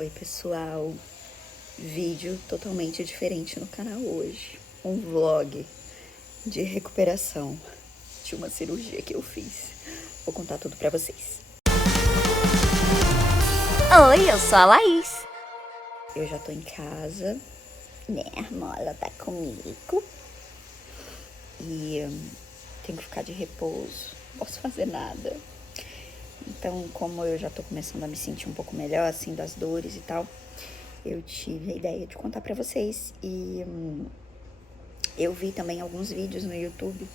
Oi pessoal, vídeo totalmente diferente no canal hoje. Um vlog de recuperação de uma cirurgia que eu fiz. Vou contar tudo pra vocês. Oi, eu sou a Laís. Eu já tô em casa, né? A Armola tá comigo. E tenho que ficar de repouso, não posso fazer nada. Então, como eu já tô começando a me sentir um pouco melhor, assim, das dores e tal, eu tive a ideia de contar pra vocês. E eu vi também alguns vídeos no YouTube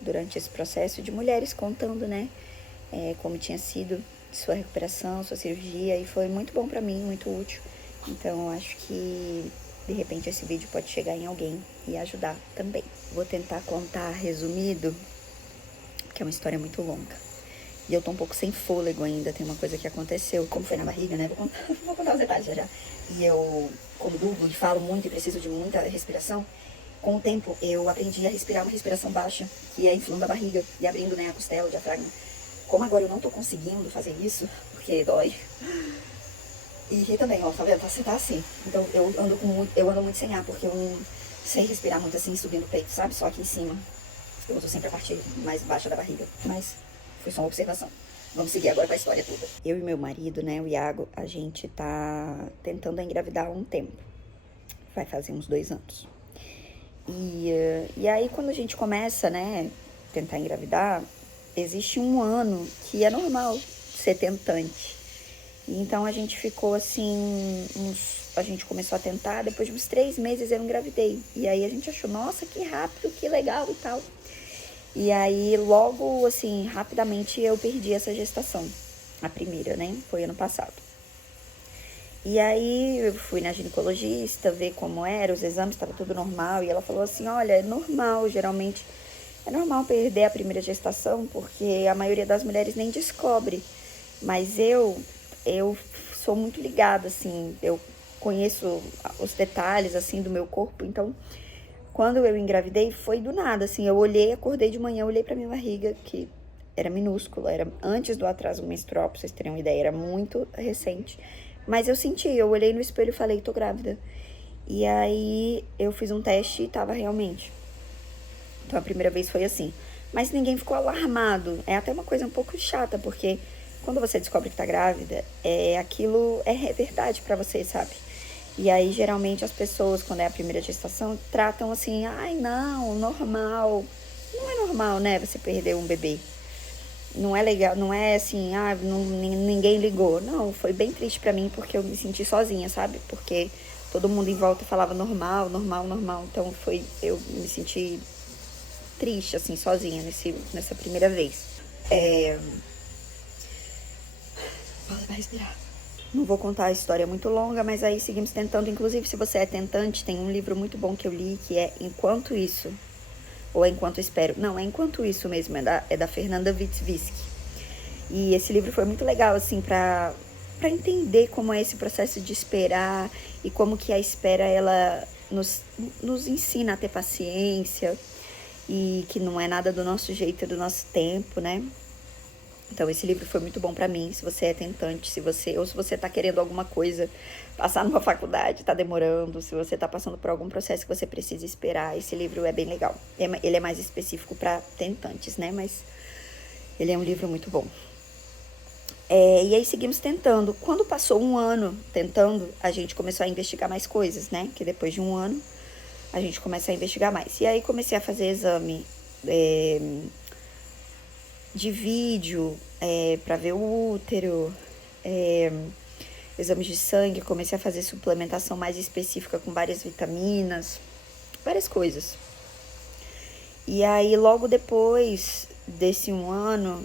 durante esse processo de mulheres contando, né, como tinha sido sua recuperação, sua cirurgia, e foi muito bom pra mim, muito útil. Então, eu acho que de repente esse vídeo pode chegar em alguém e ajudar também. Vou tentar contar resumido, que é uma história muito longa. E eu tô um pouco sem fôlego ainda, tem uma coisa que aconteceu, como foi na barriga, né? Vou contar os detalhes já. E eu, como dublo, e falo muito e preciso de muita respiração, com o tempo eu aprendi a respirar uma respiração baixa, que é inflando a barriga e abrindo, né, a costela, o diafragma. Como agora eu não tô conseguindo fazer isso, porque dói. E também, ó, tá vendo? Tá assim. Então eu ando muito sem ar, porque eu não sei respirar muito assim, subindo o peito, sabe? Só aqui em cima. Eu uso sempre a parte mais baixa da barriga. Mas foi só uma observação. Vamos seguir agora com a história toda. Eu e meu marido, né, o Iago, a gente tá tentando engravidar há um tempo. Vai fazer uns 2 anos. E aí, quando a gente começa, né, tentar engravidar, existe um ano que é normal ser tentante. Então, a gente ficou assim, a gente começou a tentar, depois de uns 3 meses eu engravidei. E aí a gente achou, nossa, que rápido, que legal e tal. E aí, logo, assim, rapidamente eu perdi essa gestação. A primeira, né? Foi ano passado. E aí, eu fui na ginecologista ver como era, os exames, estava tudo normal. E ela falou assim, olha, é normal, geralmente é normal perder a primeira gestação, porque a maioria das mulheres nem descobre. Mas eu sou muito ligada, assim, eu conheço os detalhes, assim, do meu corpo, então... Quando eu engravidei, foi do nada, assim, eu olhei, acordei de manhã, olhei pra minha barriga, que era minúscula, era antes do atraso menstrual, pra vocês terem uma ideia, era muito recente. Mas eu senti, eu olhei no espelho e falei, tô grávida. E aí, eu fiz um teste e tava realmente. Então, a primeira vez foi assim. Mas ninguém ficou alarmado. É até uma coisa um pouco chata, porque quando você descobre que tá grávida, aquilo é verdade pra você, sabe? E aí, geralmente, as pessoas, quando é a primeira gestação, tratam assim, ai, não, normal. Não é normal, né, você perder um bebê. Não é legal, não é assim, ninguém ligou. Não, foi bem triste pra mim, porque eu me senti sozinha, sabe? Porque todo mundo em volta falava normal, normal, normal. Então, eu me senti triste, assim, sozinha nessa primeira vez. Pausa pra respirar. Não vou contar a história muito longa, mas aí seguimos tentando. Inclusive, se você é tentante, tem um livro muito bom que eu li, que é Enquanto Isso. Ou é Enquanto Espero. Não, é Enquanto Isso mesmo, é da Fernanda Witwiski. E esse livro foi muito legal, assim, pra entender como é esse processo de esperar e como que a espera, ela nos ensina a ter paciência e que não é nada do nosso jeito, é do nosso tempo, né? Então, esse livro foi muito bom pra mim, se você é tentante, se você tá querendo alguma coisa, passar numa faculdade, tá demorando, se você tá passando por algum processo que você precisa esperar, esse livro é bem legal. Ele é mais específico pra tentantes, né? Mas ele é um livro muito bom. E aí seguimos tentando. Quando passou um ano tentando, a gente começou a investigar mais coisas, né? Que depois de um ano, a gente começa a investigar mais. E aí comecei a fazer exame de vídeo, para ver o útero, exames de sangue, comecei a fazer suplementação mais específica com várias vitaminas, várias coisas. E aí, logo depois desse um ano,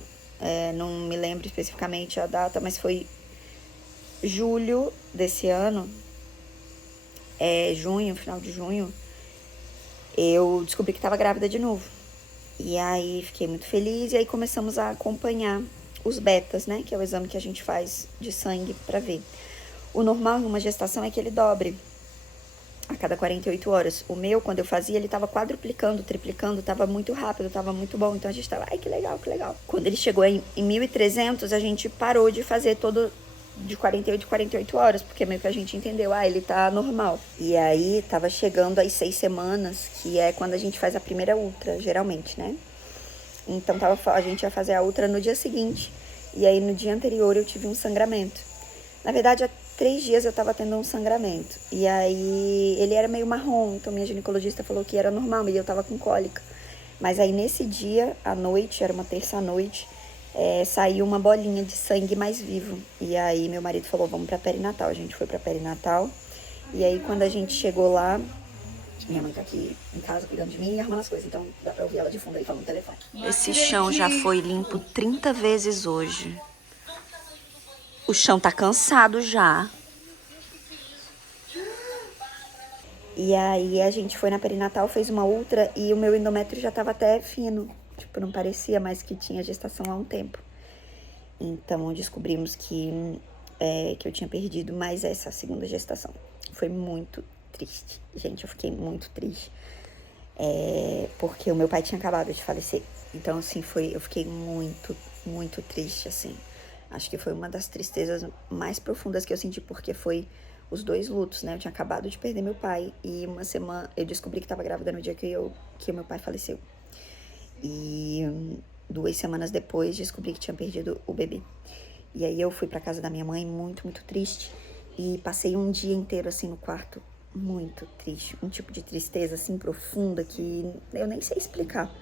não me lembro especificamente a data, mas foi julho desse ano, junho, final de junho, eu descobri que estava grávida de novo. E aí fiquei muito feliz e aí começamos a acompanhar os betas, né? Que é o exame que a gente faz de sangue para ver. O normal em uma gestação é que ele dobre a cada 48 horas. O meu, quando eu fazia, ele tava quadruplicando, triplicando, tava muito rápido, tava muito bom. Então a gente tava, ai, que legal, que legal. Quando ele chegou em 1.300, a gente parou de fazer de 48 horas, porque meio que a gente entendeu, ele tá normal. E aí tava chegando às 6 semanas, que é quando a gente faz a primeira ultra, geralmente, né? Então a gente ia fazer a ultra no dia seguinte, e aí no dia anterior eu tive um sangramento. Na verdade, há 3 dias eu tava tendo um sangramento, e aí ele era meio marrom, então minha ginecologista falou que era normal, e eu tava com cólica. Mas aí nesse dia, à noite, era uma terça à noite, saiu uma bolinha de sangue mais vivo. E aí meu marido falou, vamos pra perinatal. A gente foi pra perinatal. E aí quando a gente chegou lá, minha mãe tá aqui em casa cuidando de mim e arrumando as coisas. Então dá pra ouvir ela de fundo aí falando no telefone. Esse chão já foi limpo 30 vezes hoje. O chão tá cansado já. E aí a gente foi na perinatal, fez uma ultra e o meu endométrio já tava até fino. Tipo, não parecia mais que tinha gestação há um tempo. Então descobrimos que eu tinha perdido mais essa segunda gestação. Foi muito triste. Gente, eu fiquei muito triste. Porque o meu pai tinha acabado de falecer. Então, assim, eu fiquei muito, muito triste, assim. Acho que foi uma das tristezas mais profundas que eu senti, porque foi os 2 lutos, né? Eu tinha acabado de perder meu pai e uma semana eu descobri que estava grávida no dia que o meu pai faleceu. E 2 semanas depois descobri que tinha perdido o bebê. E aí eu fui pra casa da minha mãe muito, muito triste e passei um dia inteiro assim no quarto, muito triste, um tipo de tristeza assim profunda que eu nem sei explicar.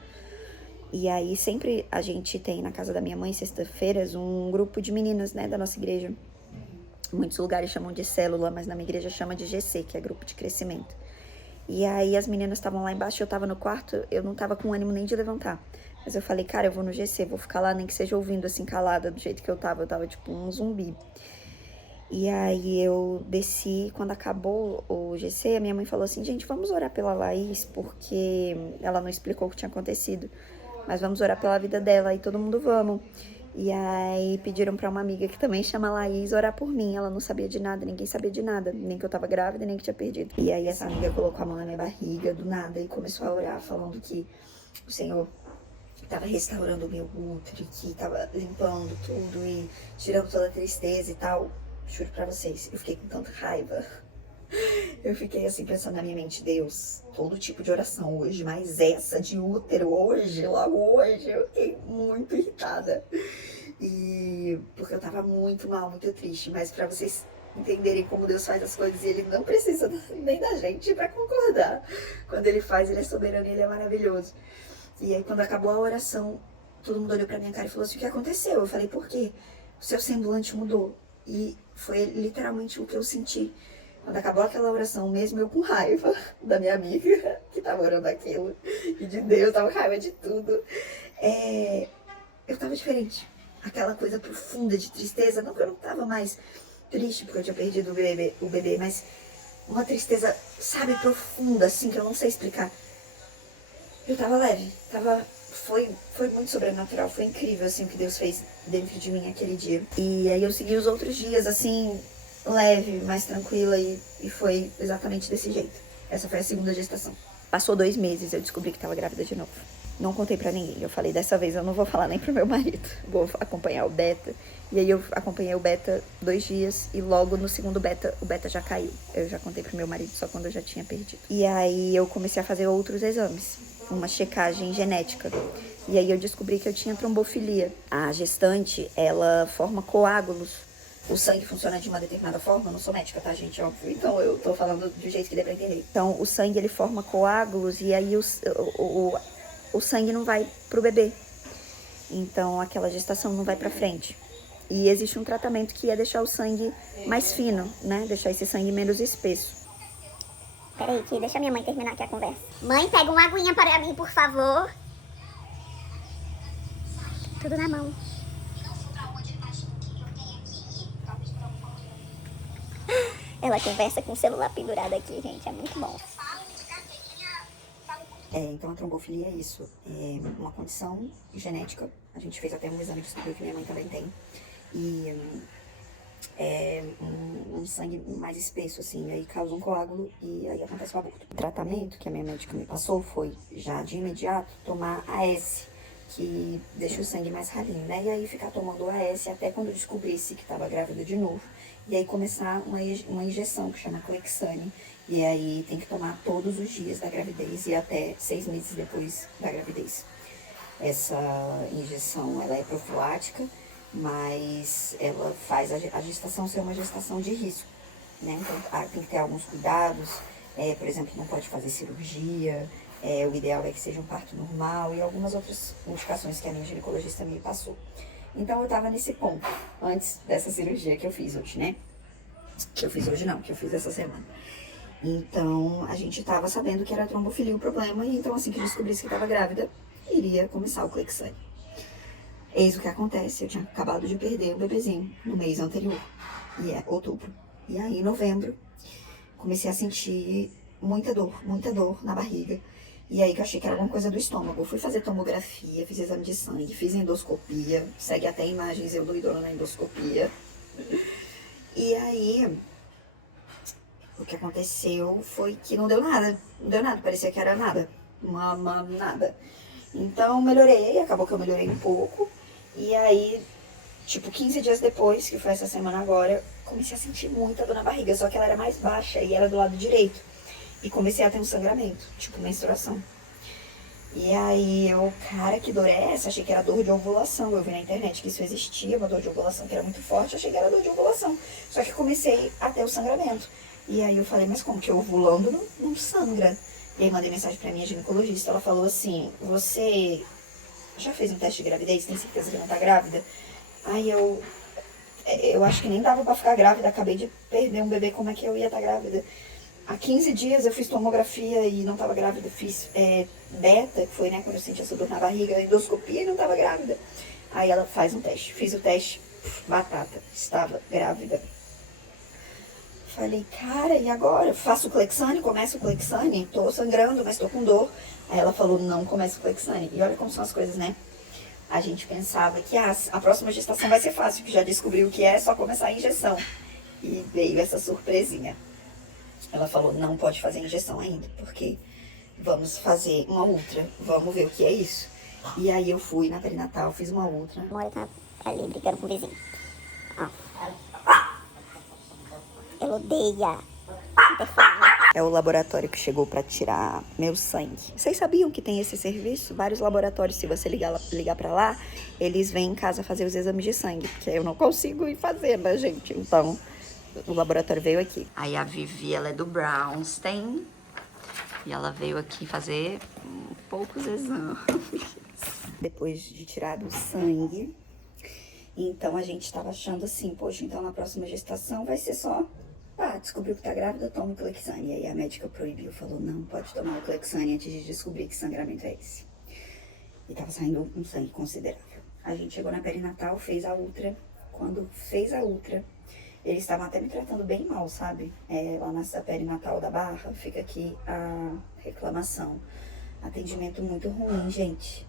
E aí sempre a gente tem na casa da minha mãe, sexta-feiras, um grupo de meninas, né, da nossa igreja. Muitos lugares chamam de célula, mas na minha igreja chama de GC, que é grupo de crescimento. E aí as meninas estavam lá embaixo, eu tava no quarto, eu não tava com ânimo nem de levantar. Mas eu falei, cara, eu vou no GC, vou ficar lá, nem que seja ouvindo assim, calada, do jeito que eu tava tipo um zumbi. E aí eu desci, quando acabou o GC, a minha mãe falou assim, gente, vamos orar pela Laís, porque ela não explicou o que tinha acontecido, mas vamos orar pela vida dela, e todo mundo vamos. E aí pediram pra uma amiga que também chama Laís orar por mim, ela não sabia de nada, ninguém sabia de nada, nem que eu tava grávida, nem que tinha perdido. E aí essa amiga colocou a mão na minha barriga, do nada, e começou a orar, falando que o Senhor tava restaurando o meu útero, que tava limpando tudo e tirando toda a tristeza e tal. Juro pra vocês, eu fiquei com tanta raiva. Eu fiquei assim pensando na minha mente, Deus, todo tipo de oração hoje, mas essa de útero hoje, logo hoje, eu fiquei muito irritada. E porque eu tava muito mal, muito triste, mas pra vocês entenderem como Deus faz as coisas, e Ele não precisa nem da gente pra concordar. Quando Ele faz, Ele é soberano e Ele é maravilhoso. E aí quando acabou a oração, todo mundo olhou pra minha cara e falou assim, o que aconteceu? Eu falei, por quê? O seu semblante mudou. E foi literalmente o que eu senti. Quando acabou aquela oração, mesmo eu com raiva da minha amiga, que tava orando aquilo, e de Deus, tava com raiva de tudo, eu tava diferente. Aquela coisa profunda de tristeza, não que eu não tava mais triste porque eu tinha perdido o bebê, mas uma tristeza, sabe, profunda, assim, que eu não sei explicar. Eu tava leve, foi muito sobrenatural, foi incrível, assim, o que Deus fez dentro de mim aquele dia. E aí eu segui os outros dias, assim, leve, mais tranquila, e foi exatamente desse jeito. Essa foi a segunda gestação. Passou 2 meses, eu descobri que tava grávida de novo. Não contei pra ninguém, eu falei, dessa vez eu não vou falar nem pro meu marido, vou acompanhar o beta. E aí eu acompanhei o beta 2 dias, e logo no segundo beta, o beta já caiu. Eu já contei pro meu marido só quando eu já tinha perdido. E aí eu comecei a fazer outros exames, uma checagem genética. E aí eu descobri que eu tinha trombofilia. A gestante, ela forma coágulos. O sangue funciona de uma determinada forma, eu não sou médica, tá, gente? Óbvio. Então eu tô falando do jeito que dê pra entender. Então o sangue, ele forma coágulos e aí o sangue não vai pro bebê. Então aquela gestação não vai pra frente. E existe um tratamento que é deixar o sangue mais fino, né? Deixar esse sangue menos espesso. Peraí, que deixa minha mãe terminar aqui a conversa. Mãe, pega uma aguinha para mim, por favor. Tudo na mão. Ela conversa com o celular pendurado aqui, gente. É muito bom. Então a trombofilia é isso. É uma condição genética. A gente fez até um exame de sangue que minha mãe também tem. E é um sangue mais espesso, assim, aí causa um coágulo e aí acontece o aborto. O tratamento que a minha médica me passou foi, já de imediato, tomar AS, que deixa o sangue mais ralinho, né? E aí ficar tomando AS até quando eu descobrisse que estava grávida de novo. e aí começar uma injeção que chama Clexane. E aí tem que tomar todos os dias da gravidez e até 6 meses depois da gravidez. Essa injeção, ela é profilática, mas ela faz a gestação ser uma gestação de risco, né? Então tem que ter alguns cuidados, por exemplo, não pode fazer cirurgia, o ideal é que seja um parto normal e algumas outras indicações que a minha ginecologista me passou. Então eu tava nesse ponto, antes dessa cirurgia que eu fiz hoje, né? Que eu fiz hoje não, que eu fiz essa semana. Então, a gente tava sabendo que era trombofilia o problema, e então assim que descobrisse que tava grávida, iria começar o Clexane. Eis o que acontece, eu tinha acabado de perder o bebezinho no mês anterior, e é outubro. E aí, em novembro, comecei a sentir muita dor na barriga. E aí que eu achei que era alguma coisa do estômago. Eu fui fazer tomografia, fiz exame de sangue, fiz endoscopia, segue até imagens eu doidona na endoscopia. E aí, o que aconteceu foi que não deu nada, parecia que era nada, nada. Então melhorei, acabou que eu melhorei um pouco, e aí, tipo, 15 dias depois, que foi essa semana agora, comecei a sentir muita dor na barriga, só que ela era mais baixa e era do lado direito, e comecei a ter um sangramento, tipo menstruação. E aí eu, cara, que dor é essa? Achei que era dor de ovulação. Eu vi na internet que isso existia, uma dor de ovulação que era muito forte, achei que era dor de ovulação. Só que comecei a ter o sangramento. E aí eu falei, mas como que eu ovulando não sangra? E aí mandei mensagem pra minha ginecologista, ela falou assim, você já fez um teste de gravidez? Tem certeza que não tá grávida? Aí eu acho que nem dava pra ficar grávida, acabei de perder um bebê, como é que eu ia estar grávida? Há 15 dias eu fiz tomografia e não estava grávida, fiz beta, que foi, né, quando eu senti essa dor na barriga, endoscopia e não estava grávida. Aí ela faz um teste, fiz o teste, batata, estava grávida. Falei, cara, e agora? Faço o Clexane, começo o Clexane, tô sangrando, mas tô com dor. Aí ela falou, não começa o Clexane. E olha como são as coisas, né? A gente pensava que a próxima gestação vai ser fácil, que já descobriu o que é só começar a injeção. E veio essa surpresinha. Ela falou, não pode fazer injeção ainda, porque vamos fazer uma ultra, vamos ver o que é isso. E aí eu fui na perinatal, fiz uma ultra. A Mora tá ali brigando com o vizinho. Ó. Ela odeia. É o laboratório que chegou pra tirar meu sangue. Vocês sabiam que tem esse serviço? Vários laboratórios, se você ligar pra lá, eles vêm em casa fazer os exames de sangue, porque eu não consigo ir fazer, né, gente? Então, o laboratório veio aqui. Aí a Vivi, ela é do Brownstein, e ela veio aqui fazer poucos exames. Depois de tirar do sangue, então a gente tava achando assim, poxa, então na próxima gestação vai ser só... descobriu que tá grávida, toma o Clexane. E aí a médica proibiu, falou, não pode tomar o Clexane antes de descobrir que sangramento é esse. E tava saindo um sangue considerável. A gente chegou na perinatal, fez a ultra. Quando fez a ultra, eles estavam até me tratando bem mal, sabe? Lá nessa perinatal da Barra, fica aqui a reclamação. Atendimento muito ruim, gente.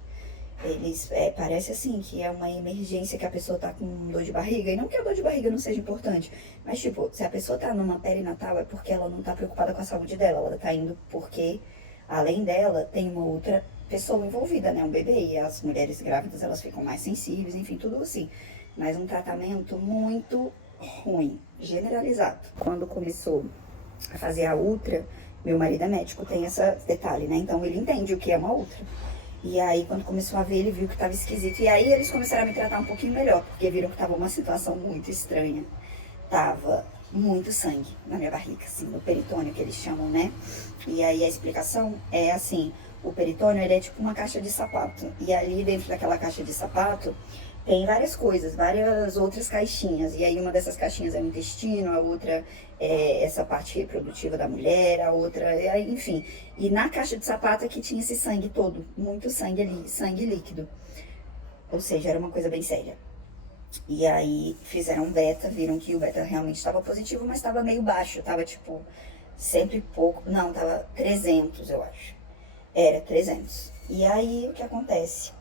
Eles, parece assim, que é uma emergência, que a pessoa tá com dor de barriga, e não que a dor de barriga não seja importante, mas tipo, se a pessoa tá numa perinatal é porque ela não tá preocupada com a saúde dela, ela tá indo porque, além dela, tem uma outra pessoa envolvida, né, um bebê, e as mulheres grávidas, elas ficam mais sensíveis, enfim, tudo assim, mas um tratamento muito ruim, generalizado. Quando começou a fazer a ultra, meu marido é médico, tem esse detalhe, né, então ele entende o que é uma ultra. E aí, quando começou a ver, ele viu que estava esquisito. E aí, eles começaram a me tratar um pouquinho melhor, porque viram que estava uma situação muito estranha. Tava muito sangue na minha barriga, assim, no peritônio, que eles chamam, né? E aí, a explicação é assim, o peritônio, ele é tipo uma caixa de sapato. E ali, dentro daquela caixa de sapato, tem várias coisas, várias outras caixinhas. E aí, uma dessas caixinhas é o intestino, a outra é essa parte reprodutiva da mulher, a outra, enfim. E na caixa de sapato é que tinha esse sangue todo, muito sangue ali, sangue líquido. Ou seja, era uma coisa bem séria. E aí fizeram um beta, viram que o beta realmente estava positivo, mas estava meio baixo, estava tipo 100 e pouco, não, estava 300, eu acho. Era 300. E aí o que acontece?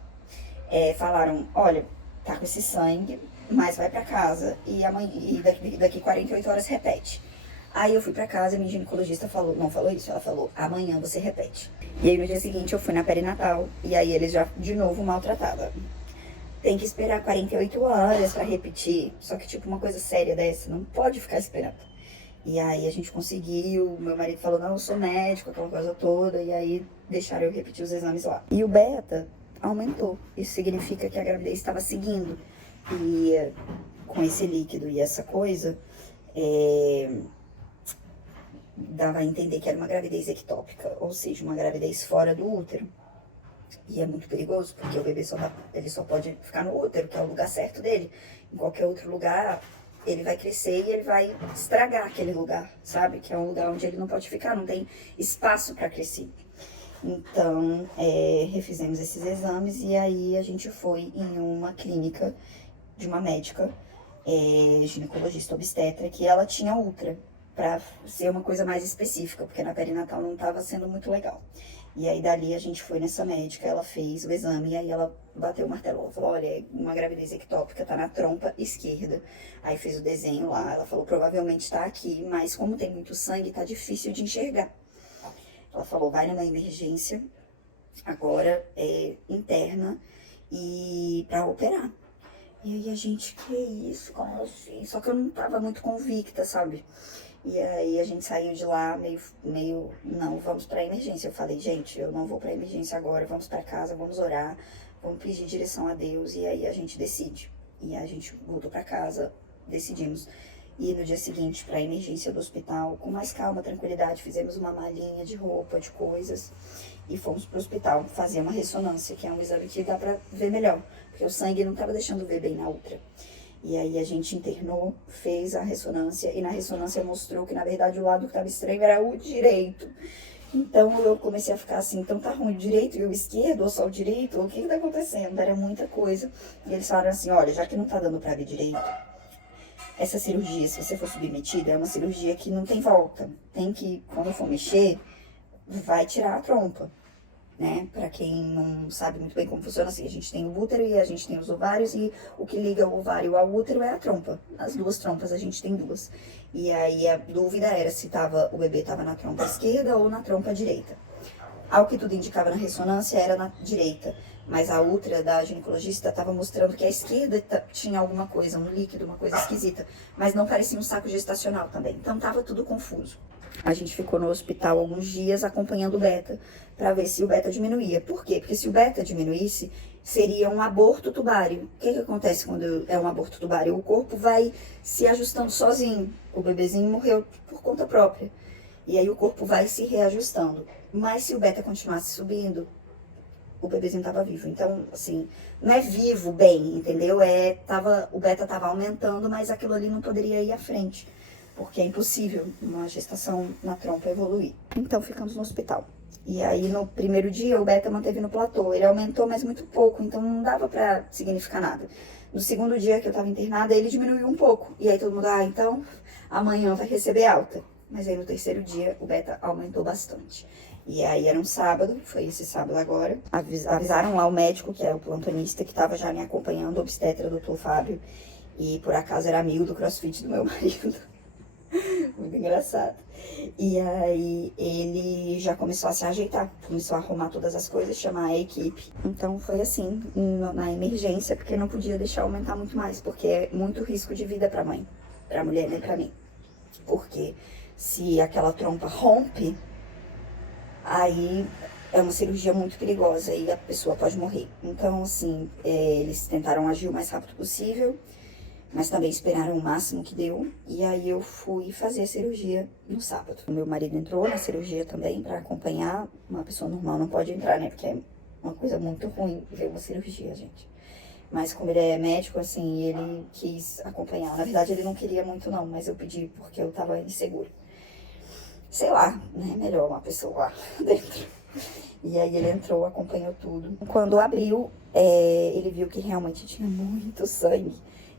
Falaram, olha, tá com esse sangue, mas vai pra casa e daqui 48 horas repete. Aí eu fui pra casa e minha ginecologista falou, não falou isso, ela falou, amanhã você repete. E aí no dia seguinte eu fui na perinatal e aí eles já de novo maltratavam. tem que esperar 48 horas pra repetir. Só que, tipo, uma coisa séria dessa, não pode ficar esperando. E aí a gente conseguiu, meu marido falou, não, eu sou médico, aquela coisa toda, e aí deixaram eu repetir os exames lá. E o beta aumentou. Isso significa que a gravidez estava seguindo. E com esse líquido e essa coisa, dava a entender que era uma gravidez ectópica, ou seja, uma gravidez fora do útero. E é muito perigoso, porque o bebê ele só pode ficar no útero, que é o lugar certo dele. Em qualquer outro lugar, ele vai crescer e ele vai estragar aquele lugar, sabe? Que é um lugar onde ele não pode ficar, não tem espaço para crescer. Então, refizemos esses exames e aí a gente foi em uma clínica de uma médica, ginecologista obstetra, que ela tinha ultra, para ser uma coisa mais específica, porque na perinatal não estava sendo muito legal. E aí dali a gente foi nessa médica, ela fez o exame, e aí ela bateu o martelo, ela falou, olha, uma gravidez ectópica tá na trompa esquerda. Aí fez o desenho lá, ela falou, provavelmente tá aqui, mas como tem muito sangue, tá difícil de enxergar. Ela falou, vai numa emergência, agora interna, e pra operar. E aí a gente, que isso, como assim? Só que eu não tava muito convicta, sabe? E aí a gente saiu de lá meio, não, vamos pra emergência. Eu falei, gente, eu não vou pra emergência agora, vamos pra casa, vamos orar, vamos pedir direção a Deus, e aí a gente decide. E a gente voltou pra casa, decidimos ir no dia seguinte pra emergência do hospital, com mais calma, tranquilidade, fizemos uma malinha de roupa, de coisas, e fomos pro hospital fazer uma ressonância, que é um exame que dá pra ver melhor, porque o sangue não tava deixando ver bem na ultra. E aí a gente internou, fez a ressonância, e na ressonância mostrou que, na verdade, o lado que estava estranho era o direito. Então eu comecei a ficar assim, então tá ruim o direito e o esquerdo, ou só o direito, o que tá acontecendo? Era muita coisa. E eles falaram assim, olha, já que não tá dando pra ver direito, essa cirurgia, se você for submetida, é uma cirurgia que não tem volta. Tem que, quando for mexer, vai tirar a trompa. Né? Para quem não sabe muito bem como funciona, assim, a gente tem o útero e a gente tem os ovários, e o que liga o ovário ao útero é a trompa. As duas trompas, a gente tem duas. E aí a dúvida era se o bebê estava na trompa esquerda ou na trompa direita. Ao que tudo indicava na ressonância, era na direita. Mas a ultra da ginecologista estava mostrando que a esquerda tinha alguma coisa, um líquido, uma coisa esquisita. Mas não parecia um saco gestacional também. Então estava tudo confuso. A gente ficou no hospital alguns dias acompanhando o beta, para ver se o beta diminuía. Por quê? Porque se o beta diminuísse, seria um aborto tubário. O que acontece quando é um aborto tubário? O corpo vai se ajustando sozinho. O bebezinho morreu por conta própria. E aí o corpo vai se reajustando. Mas se o beta continuasse subindo, o bebezinho estava vivo. Então, assim, não é vivo bem, entendeu? O beta estava aumentando, mas aquilo ali não poderia ir à frente, porque é impossível uma gestação na trompa evoluir. Então ficamos no hospital. E aí no primeiro dia o beta manteve no platô. Ele aumentou, mas muito pouco, então não dava pra significar nada. No segundo dia que eu tava internada, ele diminuiu um pouco. E aí todo mundo, então amanhã vai receber alta. Mas aí no terceiro dia o beta aumentou bastante. E aí era um sábado, foi esse sábado agora. Avisaram lá o médico, que é o plantonista, que tava já me acompanhando, o obstetra, o Dr. Fábio. E por acaso era amigo do CrossFit do meu marido. Muito engraçado. E aí ele já começou a se ajeitar, começou a arrumar todas as coisas, chamar a equipe. Então foi assim, na emergência, porque não podia deixar aumentar muito mais, porque é muito risco de vida pra mãe, pra mulher, nem pra mim. Porque se aquela trompa rompe, aí é uma cirurgia muito perigosa e a pessoa pode morrer. Então, assim, eles tentaram agir o mais rápido possível, mas também esperaram o máximo que deu. E aí eu fui fazer a cirurgia no sábado. O meu marido entrou na cirurgia também pra acompanhar. Uma pessoa normal não pode entrar, né? Porque é uma coisa muito ruim ver uma cirurgia, gente. Mas como ele é médico, assim, ele quis acompanhar. Na verdade, ele não queria muito não, mas eu pedi porque eu tava insegura. Sei lá, né? Melhor uma pessoa lá dentro. E aí ele entrou, acompanhou tudo. Quando abriu, ele viu que realmente tinha muito sangue.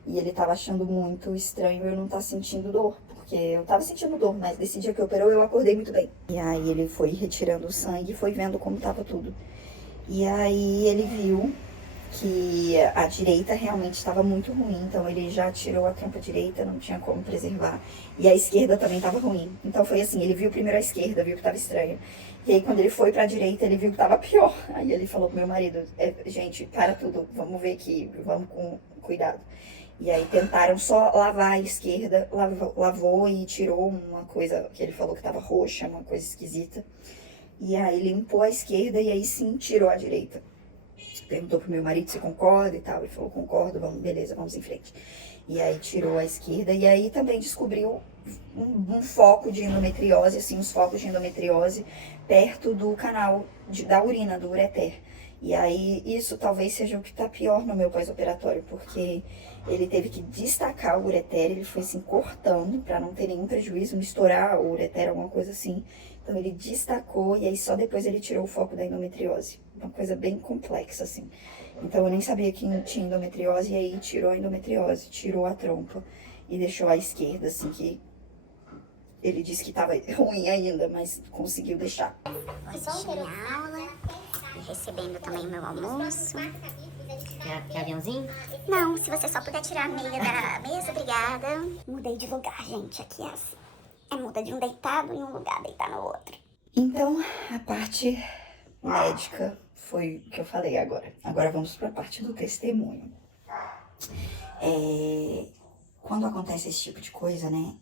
E ele tava achando muito estranho eu não estar sentindo dor. Porque eu tava sentindo dor, mas desse dia que operou eu acordei muito bem. E aí ele foi retirando o sangue e foi vendo como tava tudo. E aí ele viu que a direita realmente estava muito ruim, então ele já tirou a trompa direita, não tinha como preservar, e a esquerda também estava ruim. Então foi assim, ele viu primeiro a esquerda, viu que estava estranho, e aí quando ele foi para a direita, ele viu que estava pior. Aí ele falou pro meu marido, gente, para tudo, vamos ver aqui, vamos com cuidado. E aí tentaram só lavar a esquerda, lavou e tirou uma coisa que ele falou que estava roxa, uma coisa esquisita. E aí limpou a esquerda e aí sim tirou a direita. Perguntou pro meu marido se concorda e tal. Ele falou, concordo, vamos, beleza, vamos em frente. E aí tirou a esquerda e aí também descobriu um foco de endometriose, assim, uns focos de endometriose perto do canal da urina, do ureter. E aí isso talvez seja o que tá pior no meu pós-operatório, porque ele teve que destacar o ureter, ele foi assim cortando para não ter nenhum prejuízo, não estourar o ureter, alguma coisa assim. Então ele destacou e aí só depois ele tirou o foco da endometriose. Uma coisa bem complexa, assim. Então eu nem sabia que tinha endometriose e aí tirou a endometriose, tirou a trompa e deixou a esquerda, assim, que ele disse que tava ruim ainda, mas conseguiu deixar. Hoje minha aula, e recebendo também o meu almoço. Quer aviãozinho? Não, se você só puder tirar a meia da mesa, obrigada. Mudei de lugar, gente, aqui é assim. Muda de um deitado em um lugar, deitar no outro. Então, a parte médica foi o que eu falei agora. Agora vamos para a parte do testemunho. Quando acontece esse tipo de coisa, né,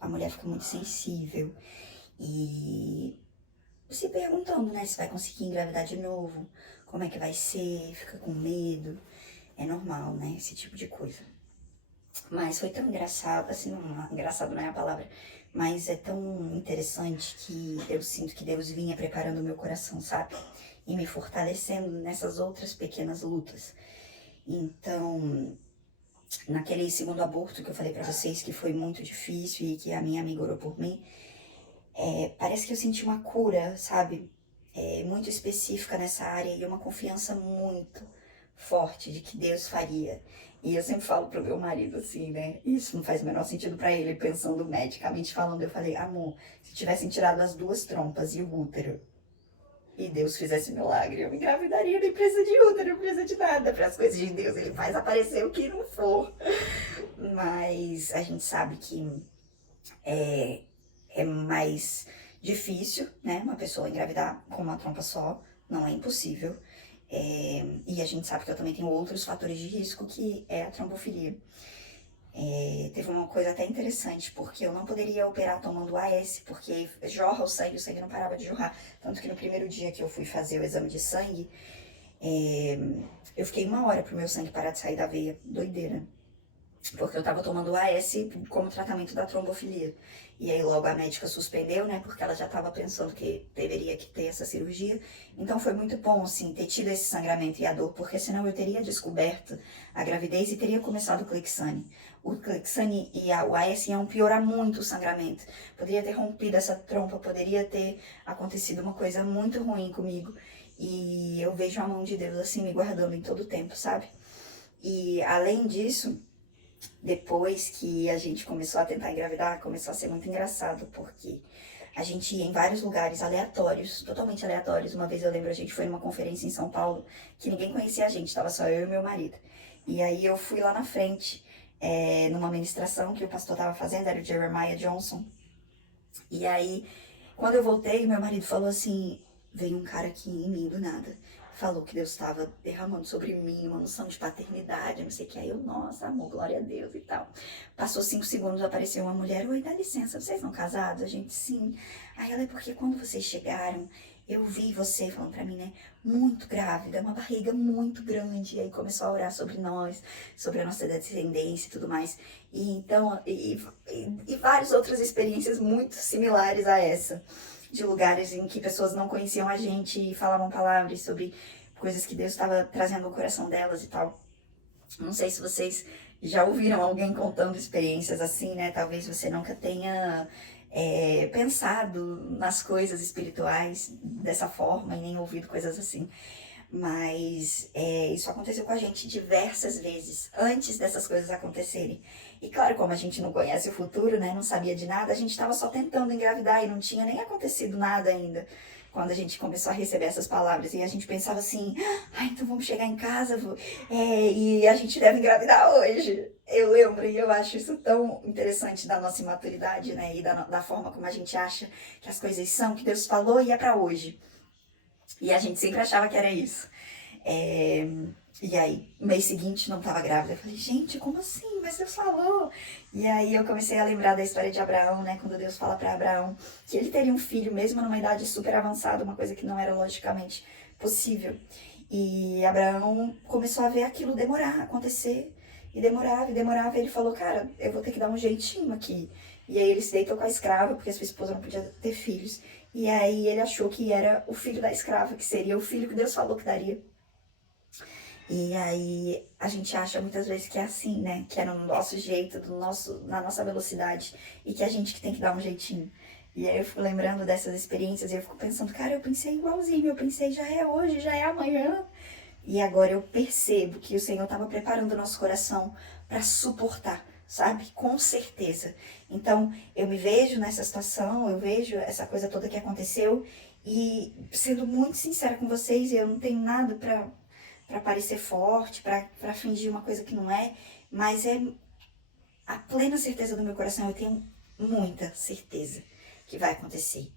a mulher fica muito sensível e se perguntando, né, se vai conseguir engravidar de novo, como é que vai ser, fica com medo. É normal, né, esse tipo de coisa. Mas foi tão engraçado, assim, não, engraçado não é a palavra, mas é tão interessante que eu sinto que Deus vinha preparando o meu coração, sabe? E me fortalecendo nessas outras pequenas lutas. Então, naquele segundo aborto que eu falei pra vocês que foi muito difícil e que a minha amiga orou por mim, parece que eu senti uma cura, sabe? Muito específica nessa área e uma confiança muito forte de que Deus faria. E eu sempre falo pro meu marido assim, né? Isso não faz o menor sentido pra ele, pensando medicamente falando. Eu falei, amor, se tivessem tirado as 2 trompas e o útero e Deus fizesse milagre, eu me engravidaria, nem precisa de útero, não precisa de nada. Para as coisas de Deus, ele faz aparecer o que não for. Mas a gente sabe que é mais difícil, né? Uma pessoa engravidar com uma trompa só, não é impossível. E a gente sabe que eu também tenho outros fatores de risco, que é a trombofilia. Teve uma coisa até interessante, porque eu não poderia operar tomando AS, porque jorra o sangue não parava de jorrar. Tanto que no primeiro dia que eu fui fazer o exame de sangue, eu fiquei 1 hora pro meu sangue parar de sair da veia, doideira. Porque eu tava tomando AS como tratamento da trombofilia. E aí logo a médica suspendeu, né, porque ela já tava pensando que deveria que ter essa cirurgia. Então foi muito bom, assim, ter tido esse sangramento e a dor, porque senão eu teria descoberto a gravidez e teria começado o Clexane. O Clexane e o AS iam piorar muito o sangramento. Poderia ter rompido essa trompa, poderia ter acontecido uma coisa muito ruim comigo. E eu vejo a mão de Deus, assim, me guardando em todo o tempo, sabe? E além disso, depois que a gente começou a tentar engravidar, começou a ser muito engraçado, porque a gente ia em vários lugares aleatórios, totalmente aleatórios. Uma vez eu lembro, a gente foi numa conferência em São Paulo, que ninguém conhecia a gente, tava só eu e meu marido. E aí eu fui lá na frente, numa ministração que o pastor tava fazendo, era o Jeremiah Johnson. E aí, quando eu voltei, meu marido falou assim, veio um cara aqui em mim do nada. Falou que Deus estava derramando sobre mim uma unção de paternidade, não sei o que. Aí eu, nossa, amor, glória a Deus e tal. Passou 5 segundos, apareceu uma mulher. Oi, dá licença, vocês não casados? A gente, sim. Aí ela, é porque quando vocês chegaram, eu vi você, falando pra mim, né, muito grávida, uma barriga muito grande. E aí começou a orar sobre nós, sobre a nossa descendência e tudo mais. E então, e várias outras experiências muito similares a essa. De lugares em que pessoas não conheciam a gente e falavam palavras sobre coisas que Deus estava trazendo ao coração delas e tal. Não sei se vocês já ouviram alguém contando experiências assim, né? Talvez você nunca tenha pensado nas coisas espirituais dessa forma e nem ouvido coisas assim. Mas isso aconteceu com a gente diversas vezes, antes dessas coisas acontecerem. E claro, como a gente não conhece o futuro, né, não sabia de nada, a gente estava só tentando engravidar e não tinha nem acontecido nada ainda quando a gente começou a receber essas palavras. E a gente pensava assim, então vamos chegar em casa e a gente deve engravidar hoje. Eu lembro e eu acho isso tão interessante da nossa imaturidade, né? E da forma como a gente acha que as coisas são, que Deus falou e é pra hoje. E a gente sempre achava que era isso. E aí, no mês seguinte, não estava grávida. Eu falei, gente, como assim? Mas Deus falou. E aí eu comecei a lembrar da história de Abraão, né? Quando Deus fala para Abraão que ele teria um filho, mesmo numa idade super avançada, uma coisa que não era logicamente possível. E Abraão começou a ver aquilo demorar, acontecer. E demorava, e demorava. E ele falou, cara, eu vou ter que dar um jeitinho aqui. E aí ele se deitou com a escrava, porque a sua esposa não podia ter filhos. E aí ele achou que era o filho da escrava, que seria o filho que Deus falou que daria. E aí a gente acha muitas vezes que é assim, né? Que é no nosso jeito, na nossa velocidade. E que a gente que tem que dar um jeitinho. E aí eu fico lembrando dessas experiências e eu fico pensando, cara, eu pensei igualzinho. Eu pensei, já é hoje, já é amanhã. E agora eu percebo que o Senhor estava preparando o nosso coração para suportar, sabe? Com certeza. Então, eu me vejo nessa situação, eu vejo essa coisa toda que aconteceu. E sendo muito sincera com vocês, eu não tenho nada para parecer forte, para fingir uma coisa que não é, mas é a plena certeza do meu coração, eu tenho muita certeza que vai acontecer.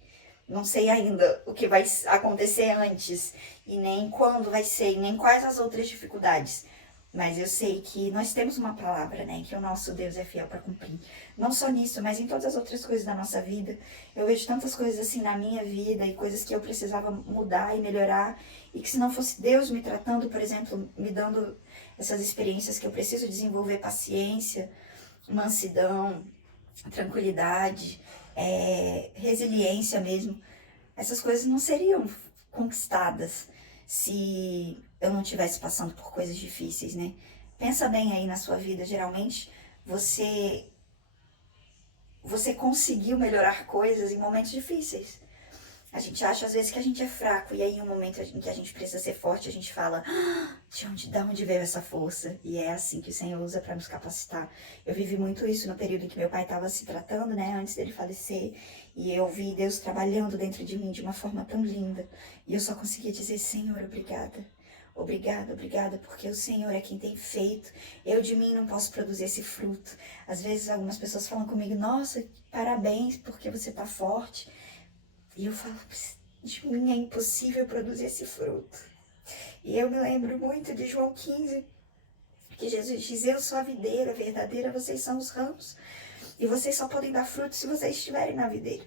Não sei ainda o que vai acontecer antes, e nem quando vai ser, e nem quais as outras dificuldades. Mas eu sei que nós temos uma palavra, né? Que o nosso Deus é fiel para cumprir. Não só nisso, mas em todas as outras coisas da nossa vida. Eu vejo tantas coisas assim na minha vida e coisas que eu precisava mudar e melhorar. E que se não fosse Deus me tratando, por exemplo, me dando essas experiências que eu preciso desenvolver paciência, mansidão, tranquilidade, resiliência mesmo. Essas coisas não seriam conquistadas se eu não estivesse passando por coisas difíceis, né? Pensa bem aí na sua vida, geralmente você conseguiu melhorar coisas em momentos difíceis. A gente acha às vezes que a gente é fraco e aí em um momento em que a gente precisa ser forte, a gente fala, de onde veio essa força? E é assim que o Senhor usa para nos capacitar. Eu vivi muito isso no período em que meu pai estava se tratando, né, antes dele falecer, e eu vi Deus trabalhando dentro de mim de uma forma tão linda. E eu só conseguia dizer, Senhor, obrigada. Obrigada, obrigada, porque o Senhor é quem tem feito. Eu de mim não posso produzir esse fruto. Às vezes algumas pessoas falam comigo, nossa, parabéns, porque você está forte. E eu falo, de mim é impossível produzir esse fruto. E eu me lembro muito de João 15, que Jesus diz, eu sou a videira verdadeira, vocês são os ramos. E vocês só podem dar fruto se vocês estiverem na videira.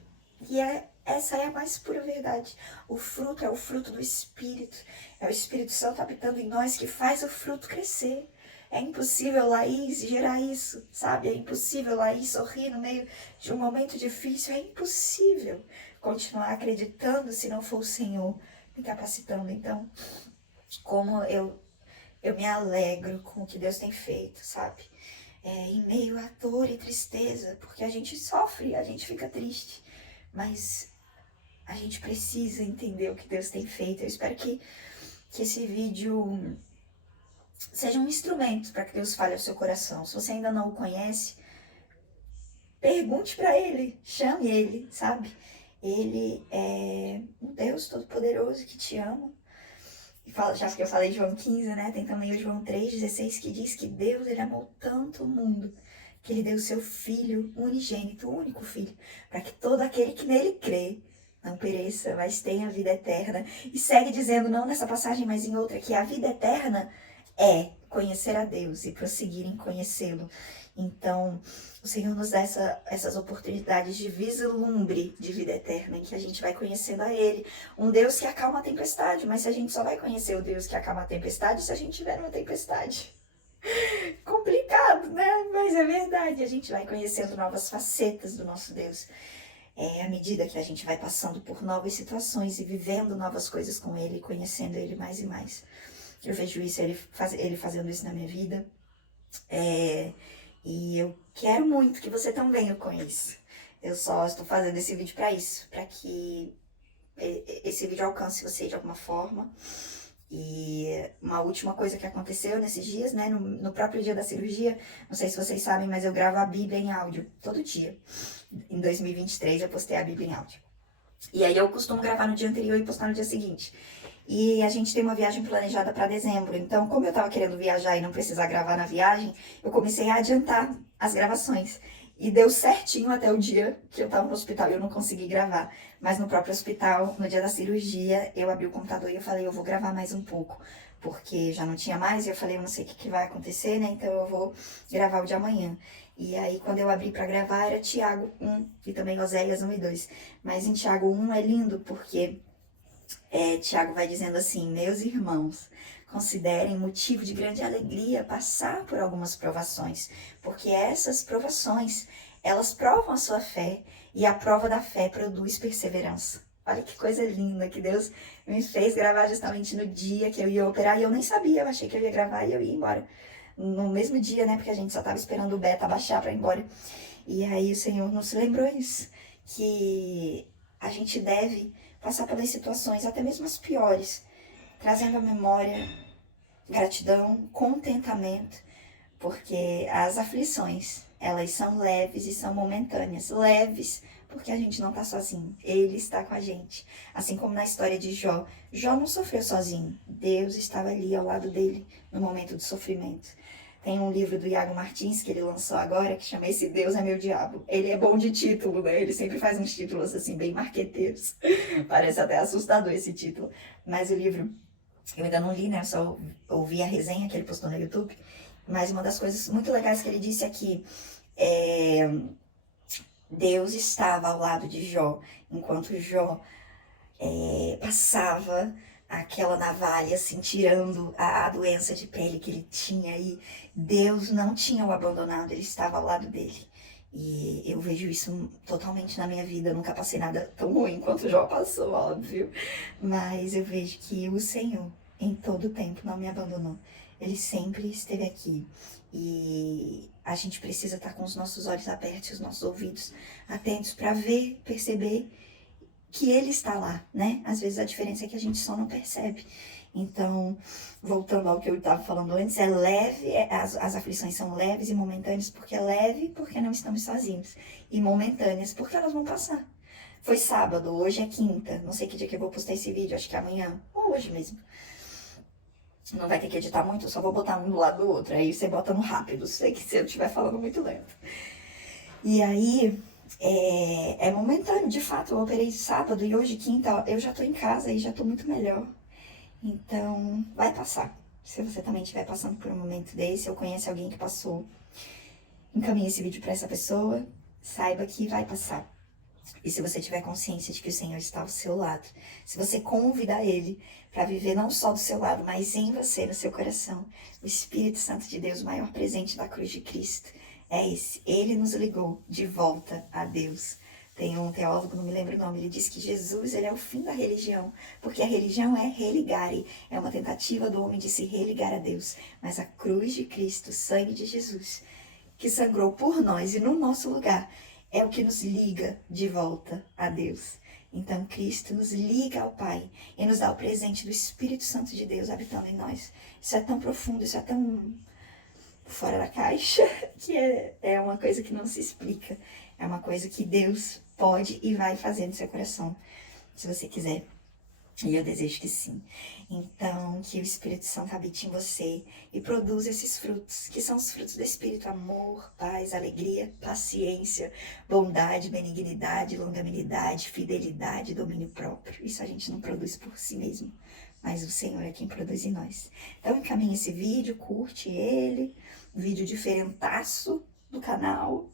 E essa é a mais pura verdade. O fruto é o fruto do Espírito. É o Espírito Santo habitando em nós que faz o fruto crescer. É impossível, Laís, gerar isso, sabe? É impossível, Laís, sorrir no meio de um momento difícil. É impossível continuar acreditando se não for o Senhor me capacitando. Então, como eu me alegro com o que Deus tem feito, sabe? Em meio à dor e tristeza, porque a gente sofre, a gente fica triste, mas a gente precisa entender o que Deus tem feito. Eu espero que esse vídeo seja um instrumento para que Deus fale ao seu coração. Se você ainda não o conhece, pergunte para Ele, chame Ele, sabe? Ele é um Deus todo-poderoso que te ama. E já que eu falei João 15, né? Tem também o João 3,16 que diz que Deus, Ele amou tanto o mundo que Ele deu o seu Filho unigênito, o único Filho, para que todo aquele que nele crê não pereça, mas tenha vida eterna. E segue dizendo, não nessa passagem, mas em outra, que a vida eterna é conhecer a Deus e prosseguir em conhecê-lo. Então, o Senhor nos dá essas oportunidades de vislumbre de vida eterna, em que a gente vai conhecendo a Ele. Um Deus que acalma a tempestade, mas se a gente só vai conhecer o Deus que acalma a tempestade se a gente tiver uma tempestade. Complicado, né? Mas é verdade, a gente vai conhecendo novas facetas do nosso Deus. À medida que a gente vai passando por novas situações e vivendo novas coisas com Ele, conhecendo Ele mais e mais. Eu vejo isso, ele fazendo isso na minha vida. E eu quero muito que você também o conheça. Eu só estou fazendo esse vídeo para isso, para que esse vídeo alcance você de alguma forma. E uma última coisa que aconteceu nesses dias, né, no próprio dia da cirurgia, não sei se vocês sabem, mas eu gravo a Bíblia em áudio todo dia. Em 2023 eu postei a Bíblia em áudio. E aí eu costumo gravar no dia anterior e postar no dia seguinte. E a gente tem uma viagem planejada para dezembro. Então, como eu tava querendo viajar e não precisar gravar na viagem, eu comecei a adiantar as gravações. E deu certinho até o dia que eu tava no hospital e eu não consegui gravar. Mas no próprio hospital, no dia da cirurgia, eu abri o computador e eu falei, eu vou gravar mais um pouco. Porque já não tinha mais e eu falei, eu não sei o que vai acontecer, né? Então eu vou gravar o de amanhã. E aí, quando eu abri para gravar, era Tiago 1 e também Oséias 1 e 2. Mas em Tiago 1 é lindo porque Tiago vai dizendo assim, meus irmãos, considerem motivo de grande alegria passar por algumas provações, porque essas provações, elas provam a sua fé, e a prova da fé produz perseverança. Olha que coisa linda que Deus me fez gravar justamente no dia que eu ia operar, e eu nem sabia, eu achei que eu ia gravar e eu ia embora. No mesmo dia, né, porque a gente só tava esperando o beta baixar pra ir embora. E aí o Senhor nos lembrou isso, que a gente deve passar pelas situações, até mesmo as piores, trazendo à memória gratidão, contentamento, porque as aflições, elas são leves e são momentâneas. Leves, porque a gente não está sozinho, Ele está com a gente. Assim como na história de Jó, Jó não sofreu sozinho, Deus estava ali ao lado dele no momento do sofrimento. Tem um livro do Iago Martins que ele lançou agora, que chama Esse Deus é Meu Diabo. Ele é bom de título, né? Ele sempre faz uns títulos assim, bem marqueteiros. Parece até assustador esse título. Mas o livro, eu ainda não li, né? Eu só ouvi a resenha que ele postou no YouTube. Mas uma das coisas muito legais que ele disse é que Deus estava ao lado de Jó, enquanto Jó passava aquela navalha, assim, tirando a doença de pele que ele tinha, e Deus não tinha o abandonado, ele estava ao lado dele. E eu vejo isso totalmente na minha vida, eu nunca passei nada tão ruim quanto Jó passou, óbvio, mas eu vejo que o Senhor, em todo o tempo, não me abandonou. Ele sempre esteve aqui, e a gente precisa estar com os nossos olhos abertos, os nossos ouvidos atentos para ver, perceber que Ele está lá, né? Às vezes a diferença é que a gente só não percebe. Então, voltando ao que eu estava falando antes, é leve, as aflições são leves e momentâneas, porque é leve, porque não estamos sozinhos. E momentâneas, porque elas vão passar. Foi sábado, hoje é quinta, não sei que dia que eu vou postar esse vídeo, acho que é amanhã, ou hoje mesmo. Não vai ter que editar muito, eu só vou botar um do lado do outro, aí você bota no rápido, sei que se eu estiver falando muito lento. E aí, é momentâneo, de fato, eu operei sábado e hoje, quinta, eu já tô em casa e já tô muito melhor. Então, vai passar. Se você também estiver passando por um momento desse, ou conhece alguém que passou, encaminhe esse vídeo para essa pessoa, saiba que vai passar. E se você tiver consciência de que o Senhor está ao seu lado, se você convidar Ele para viver não só do seu lado, mas em você, no seu coração, o Espírito Santo de Deus, o maior presente da cruz de Cristo, é esse. Ele nos ligou de volta a Deus. Tem um teólogo, não me lembro o nome, ele diz que Jesus, ele é o fim da religião, porque a religião é religare, é uma tentativa do homem de se religar a Deus. Mas a cruz de Cristo, o sangue de Jesus, que sangrou por nós e no nosso lugar, é o que nos liga de volta a Deus. Então, Cristo nos liga ao Pai e nos dá o presente do Espírito Santo de Deus habitando em nós. Isso é tão profundo, isso é tão fora da caixa, que é uma coisa que não se explica. É uma coisa que Deus pode e vai fazer no seu coração, se você quiser. E eu desejo que sim. Então, que o Espírito Santo habite em você e produza esses frutos, que são os frutos do Espírito: amor, paz, alegria, paciência, bondade, benignidade, longanimidade, fidelidade, domínio próprio. Isso a gente não produz por si mesmo, mas o Senhor é quem produz em nós. Então, encaminhe esse vídeo, curte ele, um vídeo diferentaço do canal,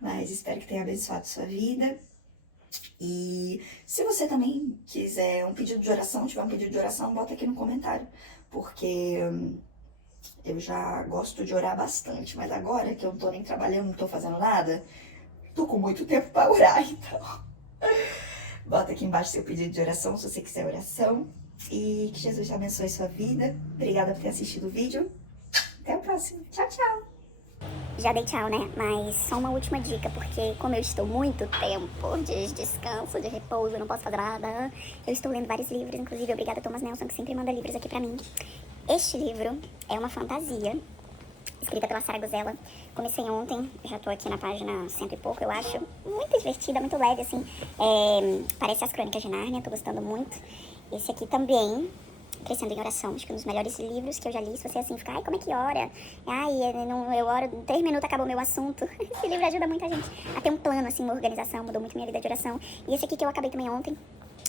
mas espero que tenha abençoado sua vida. E se você também quiser um pedido de oração, tiver um pedido de oração, bota aqui no comentário, porque eu já gosto de orar bastante, mas agora que eu não tô nem trabalhando, não tô fazendo nada, tô com muito tempo para orar, então bota aqui embaixo seu pedido de oração, se você quiser oração, e que Jesus te abençoe sua vida. Obrigada por ter assistido o vídeo, até o próximo, tchau, tchau! Já dei tchau, né? Mas só uma última dica, porque como eu estou muito tempo de descanso, de repouso, eu não posso fazer nada, eu estou lendo vários livros, inclusive obrigada a Thomas Nelson, que sempre manda livros aqui pra mim. Este livro é uma fantasia escrita pela Sara Guzella. Comecei ontem, já tô aqui na página 100 e pouco, eu acho. Muito divertida, muito leve, assim. Parece as Crônicas de Nárnia, tô gostando muito. Esse aqui também, Crescendo em Oração, acho que é um dos melhores livros que eu já li. Se você assim ficar, ai, como é que ora? Ai, eu oro, 3 minutos acabou o meu assunto. Esse livro ajuda muita gente a ter um plano, assim, uma organização, mudou muito minha vida de oração. E esse aqui que eu acabei também ontem,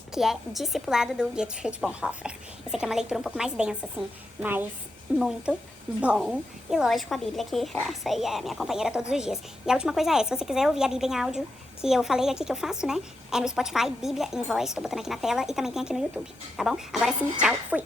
que é Discipulado do Dietrich Bonhoeffer. Esse aqui é uma leitura um pouco mais densa, assim, mas muito bom. E lógico, a Bíblia, que essa aí é minha companheira todos os dias. E a última coisa é, se você quiser ouvir a Bíblia em áudio, que eu falei aqui, que eu faço, né? É no Spotify, Bíblia em Voz, tô botando aqui na tela, e também tem aqui no YouTube, tá bom? Agora sim, tchau, fui!